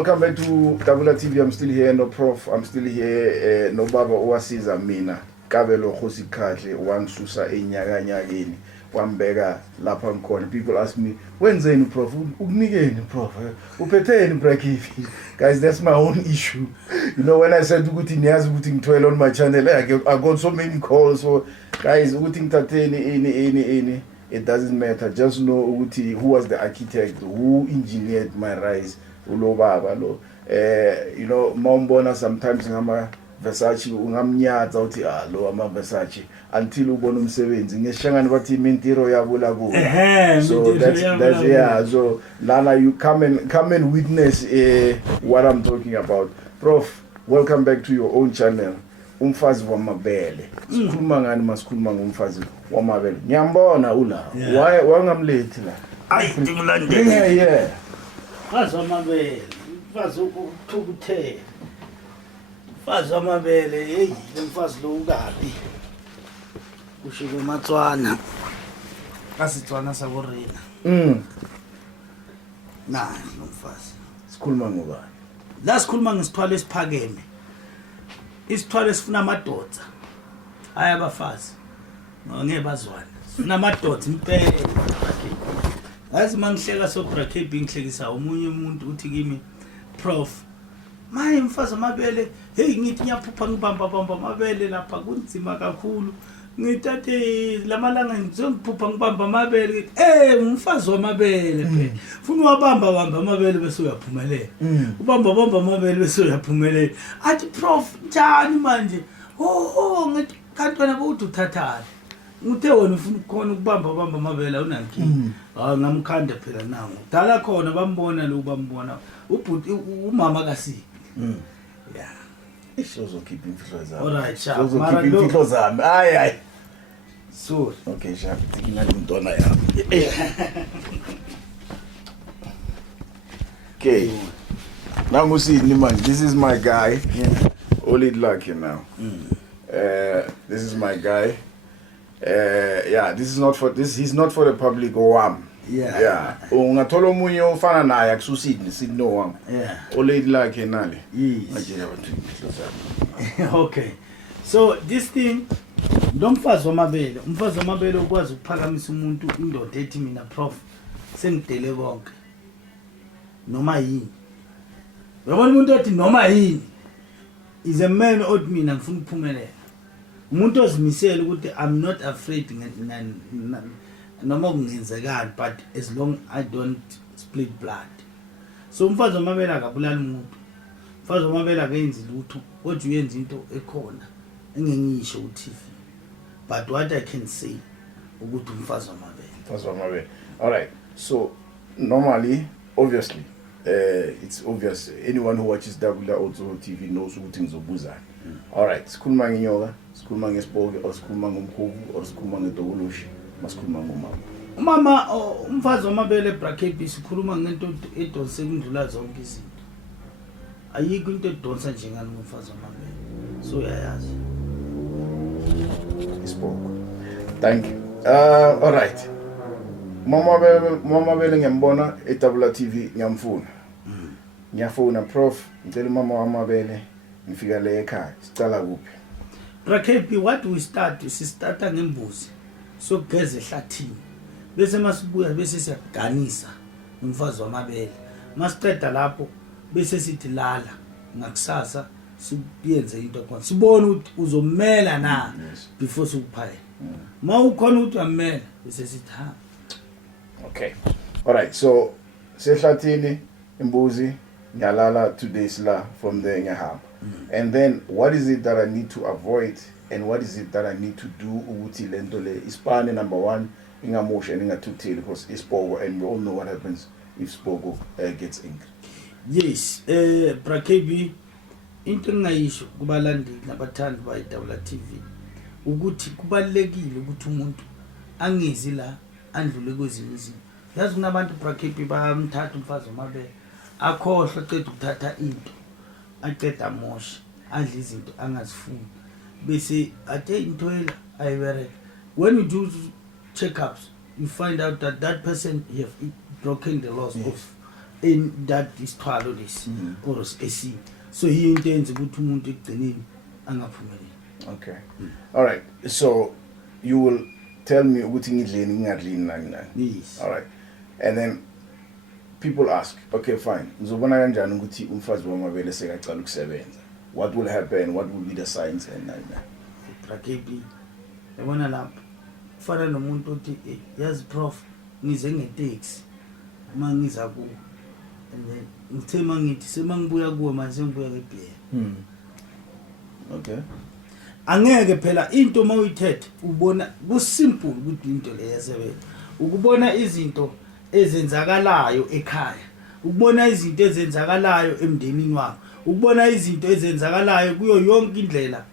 Welcome back to Tabula TV. I'm still here, no prof. I'm still here. No baba owasiza mina. Kabelo Khosi Khahle wangisusa enyakanyakeni. Wambeka lapha ngikhona. People ask me, wenzeni prof? Ukunikeni prof? Uphetheni brakifi? Guys, that's my own issue. You know, when I said ukuthi niyazi ukuthi ngithwele on my channel, I got so many calls. So guys, ukuthi ngithatheni ini. It doesn't matter. Just know ukuthi who was the architect, who engineered my rise. Ulo baba lo. You know, mawumbona sometimes ngama Versace ungamnyatsa uthi lo ama Versace until ubona umsebenzi ngeshangani bathi imintiro yabo la ku. So that's yeah. So Lana, you come and witness what I'm talking about. Prof, welcome back to your own channel. Umfazi wamabele. Sikhuluma ngani masikhuluma ngomfazi wamabele. Ngiyambona ula. Why wangamlethi la? Ayi ngimlandele. Yeah. Umfazi wamabele. Umfazi ukuthukuthela. Umfazi wamabele, hey, umfazi lo ukabi. Ushike eMatswana. Kasitswana sakurina. Nah, umfazi. Sikhuluma ngobani? La sikhuluma ngesithwalo esiphakeme. Isithwalo esifuna amadoda. Hayi abafazi. Ngeke bazwane. Sifuna amadoda impela. Yazi mangihleka so bracket ngihlekisa omunye umuntu uthi kimi prof maye mfazi amabele hey ngithi ngiyaphupha ngibamba amabele lapha kunzima kakhulu ngithathe lamalanga ngizophupha ngibamba amabele umfazi wamabele phela ufuna wabamba amabele bese uyaphumelela ubamba amabele bese uyaphumelela athi prof njani manje ngithi kantwana bokuthi uthathana ngithe wena ufuna khona ukubamba amabele awunankingi ngamkhanda phela nangu dala khona bambona lo bambona ubhuti umama kaSiphi yeah izokhipha imfihlo zami alright izokhipha imfihlo zami hayi so okay sharp ngingani umntwana yami okay now musini man, this is my guy Olid Lucky now this is my guy yeah, this is not for he's not for the public wam. Yeah. Ungathola omunye ofana naye akususini sino wam. Yeah. Olady Lucky nale. Yes. Okay. So this thing umfazi wamabele ukwazi ukuphakamisa umuntu indoda ethi mina prof sengidele konke. Noma yini. Uyabona umuntu othi noma yini is a man othi mina ngifuna ukuphumelela. Umuntu ozimisela ukuthi I'm not afraid noma kungenzekani but as long I don't split blood. So umfazi wamabele akabulala umuntu. Umfazi wamabele akenzi lutho kodwa uyenza into ekhona engengisho uTV. But what I can say ukuthi umfazi wamabele. All right. So normally obviously it's obvious anyone who watches Dabula also TV knows ukuthi ngizobuzana. All right, sikhuluma ngenyoka, sikhuluma ngesibhoke, or sikhuluma ngomkhubu, or sikhuluma ngedokoloshi, masikhuluma ngomama. Umama umfazi wamabele bracket sikhuluma ngento edonse indlula zonke izinto. Ayikho into edonsa njengani umfazi wamabele. So yayazi. Isibhoke. Thank you. All right. Mama bele ngiyambona eTabula TV ngiyamfuna. Ngiyafuna prof, ngicela mama wamabele ngifika le ekhaya sicala kuphi bracket what we start starta ngembuzi so geze ehlathini bese masibuya bese siyaganisa umfazi wamabele masiqeda lapho bese sithi lala ngakusasa siyenze into khona sibone ukuthi uzomela na before sikuphaya mawukhona ukuthi uyamela bese sithi ha okay all right so sehlathini imbuzi ngiyalala 2 days la from there ngiyahamba. And then what is it that I need to avoid and what is it that I need to do ukuthi lento le ispane number 1 ingamosha ingathutheli because ispogo and we all know what happens if spogo gets angry. Yes, brakebi into ngayisho kubalandeli nabathandi ba iDabula TV ukuthi kubalekile ukuthi umuntu angezi la andlule kwezinye izinto. Yazi kunabantu brakebi bayamthatha umfazi wamabele akhohlwa qeda ukuthatha into aqeda amosha adla izinto angazifuni bese athe intoyela ayibereke. When you do checkups you find out that person have broken the laws of in that isithwalo lesi or esi so into enze ukuthi umuntu egcineni angaphumeleli. Okay. All right. So you will tell me ukuthi ngidleni ngingadlini nani. Yes. All right. And then people ask, okay, fine. Ngizobona kanjani ukuthi umfazi wamabele sekacala ukusebenza? What will happen? What will be the signs and nani? Brakebi. Yabona lapho. Fana nomuntu othi yazi prof ngize ngetaxi. Mangiza ku. And then ngithe mangithi semangibuya kuwe manje ngibuya keBheya. Okay. Angeke phela into mawuyithethe ubona kusimple ukuthi into leyasebenza. Ukubona izinto ezenzakalayo ekhaya. Ukubona izinto ezenzakalayo emndenini wakho. Ukubona izinto ezenzakalayo kuyo yonke indlela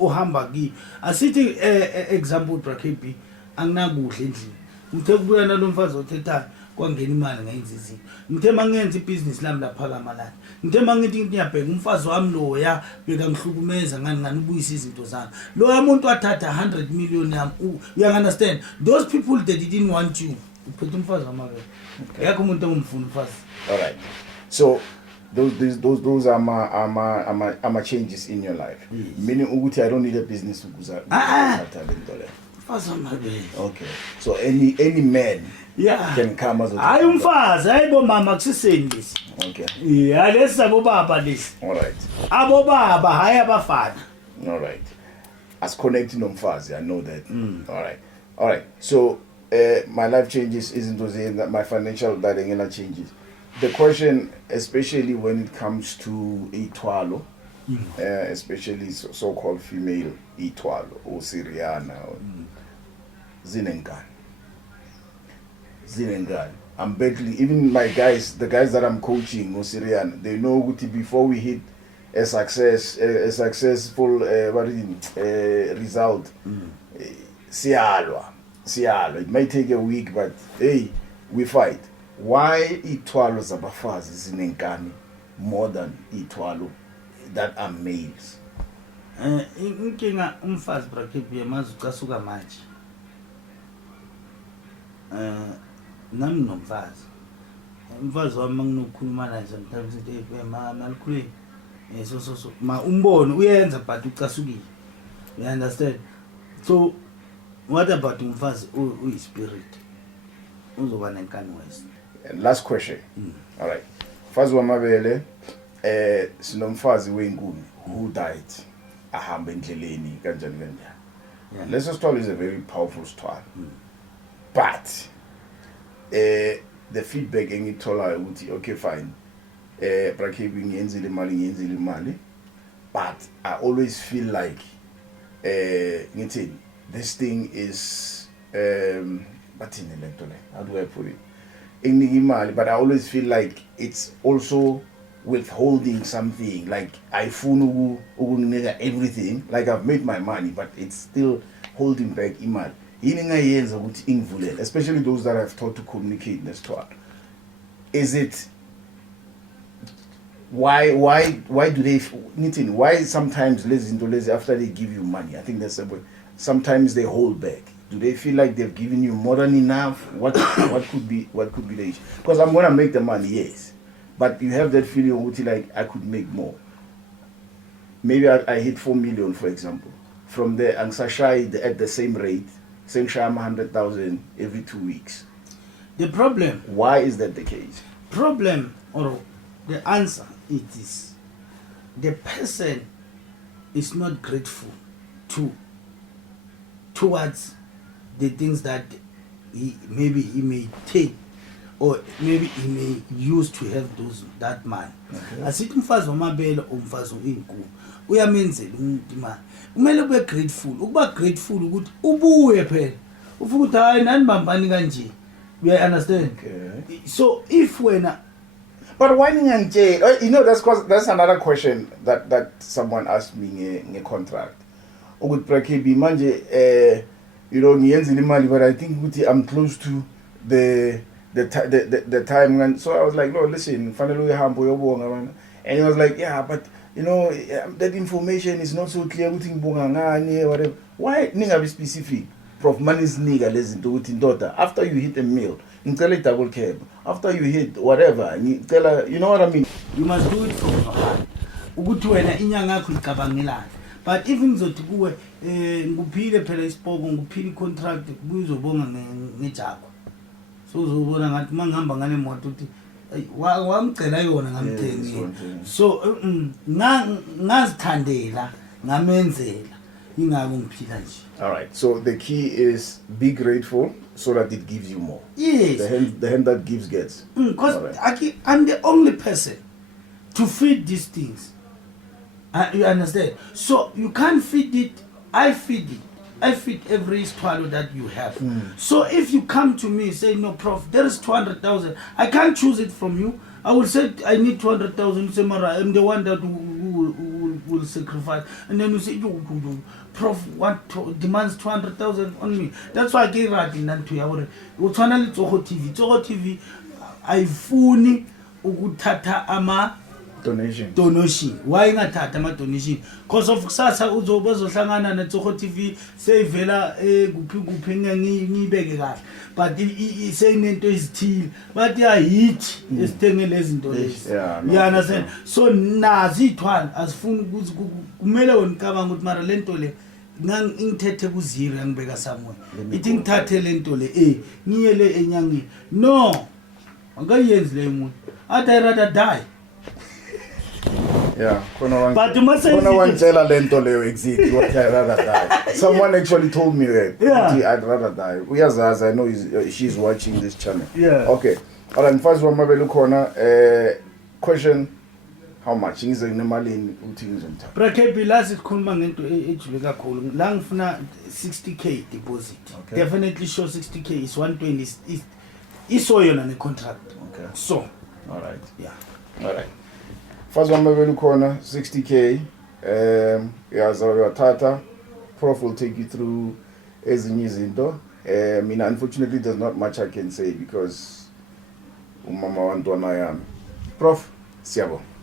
ohamba kiyo. Asithi example Brakebi anginakuhle endlini. Ngithe kubuya nalomfazi othethayo kwangena imali ngayenza izinto. Ngithe mangenza ibusiness lami lapha kaMalani. Ngithe mangithi ngiyabheka umfazi wami lo ya beka ngihlukumeza ngani ubuyisa izinto zami. Lo umuntu wathatha 100 million yami. You understand? Those people that didn't want you. Uphethe umfazi wamabele. Yakho umuntu ongumfuna umfazi. All right. So those are my changes in your life. Yes. Meaning ukuthi I don't need a business ukuza ukuthatha lento le. Umfazi wamabele. Okay. So any man Yeah. can come as a Hayi umfazi, hayibo mama kusiseni lesi. Okay. Yeah, lesi abo baba lesi. All right. Abo baba hayi abafana. All right. As connecting nomfazi, I know that. All right. So my life changes isn't to say that my financial that changes. The question, especially when it comes to ithwalo, especially so-called female ithwalo or Syriana, zinengane. I'm badly, even my guys, the guys that I'm coaching, or Syrian, they know ukuthi before we hit a successful result, siyalwa. It may take a week, but hey, we fight. Why ithwalo zabafazi zinengane more than ithwalo that are males? Inkinga umfazi Brakebi yamazi ucasuka manje. Nami nomfazi. Umfazi wami manginokhuluma naye sometimes ngithi malikhuleni. So ma umbono uyenza but ucasukile. You understand? So what about umfazi uyispirit? Uzoba nenkani wesi. Last question. All right. Umfazi wamabele sinomfazi wenkuni who died ahamba endleleni kanjani. Leso story is a very powerful story. But the feedback engithola ukuthi okay fine Brakebi ngiyenzile imali but I always feel like ngithi this thing is bathini lento le, how do I put it, inika imali but I always feel like it's also withholding something, like ayifuna ukunika everything, like I've made my money but it's still holding back imali. Yini ngayenza ukuthi ingivulele, especially those that I've taught to communicate nesithwalo. Is it why do they why sometimes lezi zinto lezi after they give you money, I think that's the way, sometimes they hold back. Do they feel like they've given you more than enough? What could be the issue? Because I'm gonna make the money, yes, but you have that feeling ukuthi like I could make more. Maybe I hit 4 million, for example. From there, Angsashai at the same rate, same sham 100,000 every 2 weeks. The problem. Why is that the case? Problem or the answer it is the person is not grateful towards the things that he may take or maybe he may use to have that money. Asithi umfazi wamabele umfazi oyinkulu uyamenzela umuntu imali. Kumele ube grateful. Ukuba grateful ukuthi ubuye phela. Ufuna ukuthi hayi nani bambani kanje. You understand? Okay. So if when but why ngiyangitshela, you know, that's another question that someone asked me nge contract. Ukuthi Brakebi manje you know ngiyenzile imali but I think ukuthi I'm close to the time, and so I was like, no, listen, fanele uhambe uyobonga bana. And he was like, yeah, but you know that information is not so clear ukuthi ngibonga ngani whatever. Why ningabe specific? Prof, money is nigga lezi zinto ukuthi ndoda after you hit a meal ngicela i-double cab. After you hit whatever, ngicela, you know what I mean? You must do it from your heart ukuthi wena inyanga yakho icabangelani. But if ngizothi kuwe nguphile phela isipoko nguphile i-contract kuzobonga ngejako, so uzobona ngathi mangihamba ngale moto uthi wamcela yona ngamthengile. So ngazithandela ngamenzela ingako ngiphila nje. All right, so the key is be grateful so that it gives you more. Yes. The hand that gives gets. Because All I'm the only person to feed these things. You understand? So you can't feed it. I feed it. I feed every swallow that you have. So if you come to me say, no, Prof, there is 200,000. I can't choose it from you. I will say I need 200,000. You say, Mara, I'm the one that will sacrifice. And then you say, Prof, what demands 200,000 on me. That's why I gave right in that to you. Utwanali Toho TV. Toho TV, I fully ukutata ama donation. Why ngathatha ama donation? Because of kusasa uzohlangana na Tsoko TV sevela kuphi ngibeke kahle. But sayinento izithile. But hit esithengele izinto lezi. You understand? So nazi ithwala asifuni ukuthi kumele wena cabanga ukuthi mara lento le ngithethe kuziro ngibeka somewhere. Ithi ngithathe lento le ngiyele enyangeni. No. Angayenzi le umuntu. I'd rather die. Yeah, but you must say exactly what I'd rather die. Someone actually told me that. Yeah. I'd rather die. Uyazazi, I know she's watching this channel. Yeah. Okay. All right, first one, Mabelu Corner. Question: how much? Ingize inemalini uthi ngizomthatha. Brakebi last sikhuluma ngento ejule kakhulu. La ngifuna 60k deposit. Okay. Definitely show 60k is 120 iso yona ne contract. Okay. So, all right. Yeah. All right. First one, Mabelu Corner, 60k. Yeah, Tata. Prof will take you through ezinye izinto. Unfortunately, there's not much I can say because umama wantwana yami. Prof, siyabo.